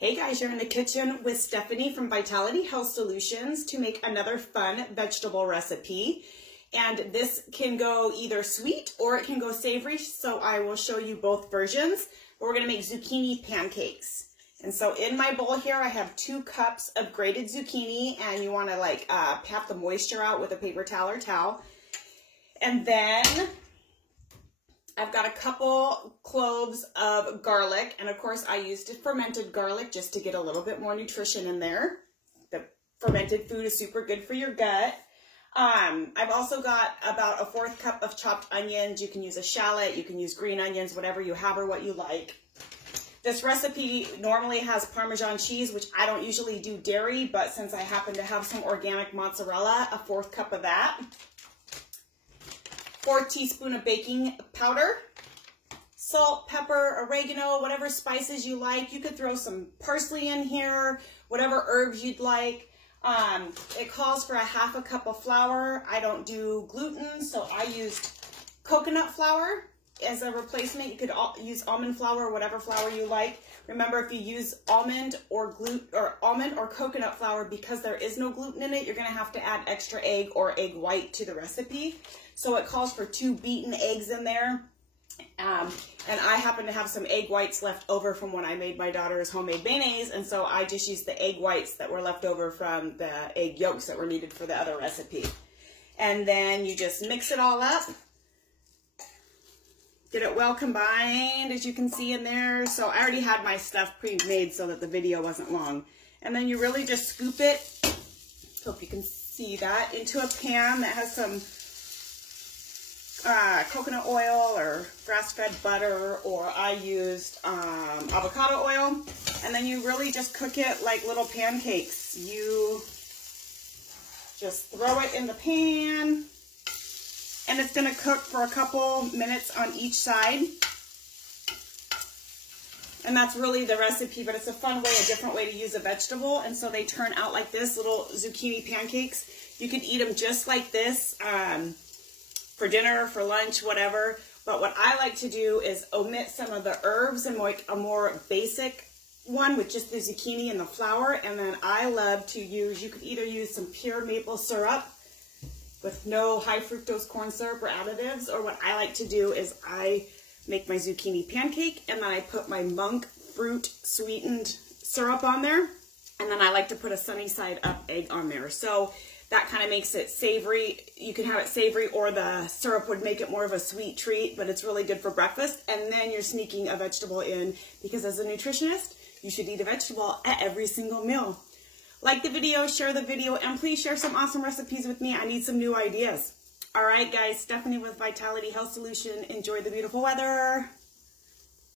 Hey guys, you're in the kitchen with Stephanie from Vitality Health Solutions to make another fun vegetable recipe. And this can go either sweet or it can go savory, so I will show you both versions. We're gonna make zucchini pancakes. And so in my bowl here, I have 2 cups of grated zucchini, and you wanna pat the moisture out with a paper towel or towel. And then I've got a couple cloves of garlic, and of course I used fermented garlic just to get a little bit more nutrition in there. The fermented food is super good for your gut. I've also got about a 1/4 cup of chopped onions. You can use a shallot, you can use green onions, whatever you have or what you like. This recipe normally has Parmesan cheese, which I don't usually do dairy, but since I happen to have some organic mozzarella, a 1/4 cup of that. 4 teaspoons of baking powder, salt, pepper, oregano, whatever spices you like. You could throw some parsley in here, whatever herbs you'd like. It calls for a 1/2 cup of flour. I don't do gluten, so I used coconut flour as a replacement. You could use almond flour or whatever flour you like. Remember, if you use almond or coconut flour, because there is no gluten in it, you're gonna have to add extra egg or egg white to the recipe. So it calls for 2 beaten eggs in there. And I happen to have some egg whites left over from when I made my daughter's homemade mayonnaise, and so I just used the egg whites that were left over from the egg yolks that were needed for the other recipe. And then you just mix it all up. Get it well combined, as you can see in there. So I already had my stuff pre-made so that the video wasn't long. And then you really just scoop it, hope you can see that, into a pan that has some coconut oil or grass-fed butter, or I used avocado oil. And then you really just cook it like little pancakes. You just throw it in the pan, and it's gonna cook for a couple minutes on each side. And that's really the recipe, but it's a fun way, a different way to use a vegetable. And so they turn out like this, little zucchini pancakes. You could eat them just like this, for dinner, for lunch, whatever. But what I like to do is omit some of the herbs and make a more basic one with just the zucchini and the flour. And then I love to use, you could either use some pure maple syrup with no high fructose corn syrup or additives, or what I like to do is I make my zucchini pancake and then I put my monk fruit sweetened syrup on there. And then I like to put a sunny side up egg on there. So that kind of makes it savory. You can have it savory, or the syrup would make it more of a sweet treat, but it's really good for breakfast. And then you're sneaking a vegetable in, because as a nutritionist, you should eat a vegetable at every single meal. Like the video, share the video, and please share some awesome recipes with me. I need some new ideas. All right, guys, Stephanie with Vitality Health Solution. Enjoy the beautiful weather.